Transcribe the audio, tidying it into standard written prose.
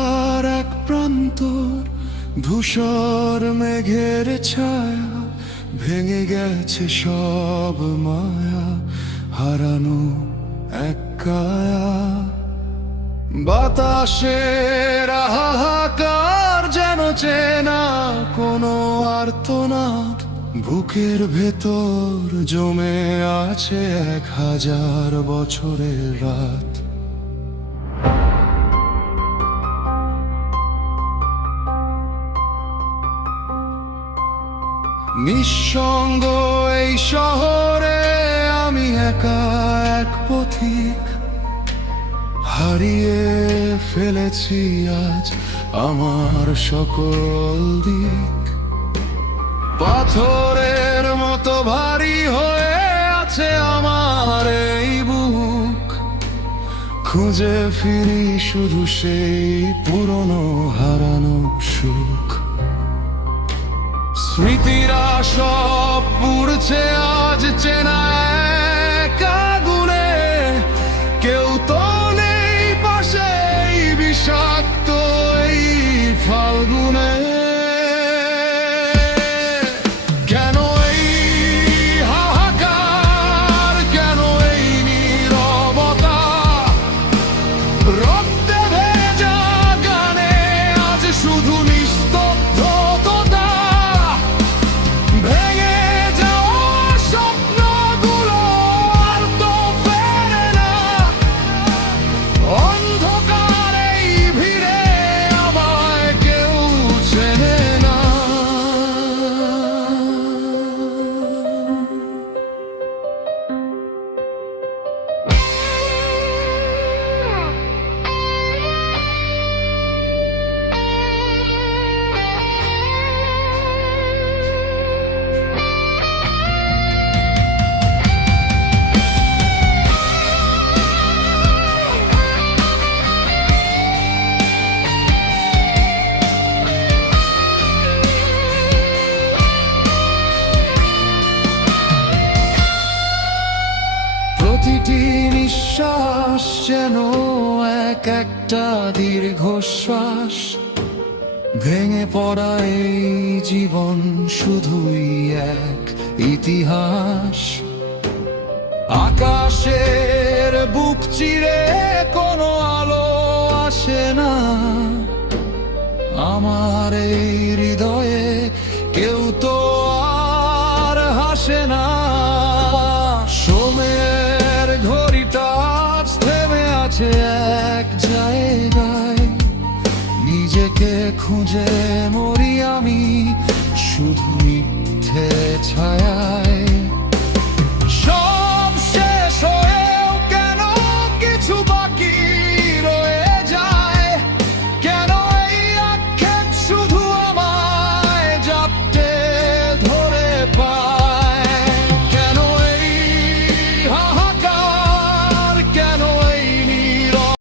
ঢাকার এক প্রান্তর ধূসর মেঘের ছায়া, ভেঙে গেছে সব মায়া, হারানো এক কায়া। বাতাসের হাহাকার যেন চেনা কোনো আর্তনাদ, বুকের ভেতর জমে আছে 1000 বছরের রাত। নিঃসঙ্গ এই শহরে আমি একা এক পথিক, হারিয়ে ফেলেছি আজ আমার সকল দিক। পাথরের মতো ভারী হয়ে আছে আমার এই বুক, খুঁজে ফিরি শুধু সেই পুরনো হারানো সুখ। স্মৃতিরা সব পুড়ছে আজ চেনা এক আগুনে, কেউ তো নেই পাশে এই বিষাক্ত এই ফাল্গুনে। কেন এই হাহাকার, কেন এই নীরবতা, রক্তে ভেজা গানে আজ শুধু নিস্তব্ধতা। ভেঙে যাওয়া স্বপ্নগুলো আর তো ফেরে না, অন্ধকার এই ভিড়ে আমায় কেউ চেনে না। প্রতিটি নিঃশ্বাস যেন এক একটা দীর্ঘশ্বাস, ভেঙে পড়া এই জীবন শুধুই এক ইতিহাস। আকাশের বুক চিরে কোনো আলো আসে না, আমার এই হৃদয়ে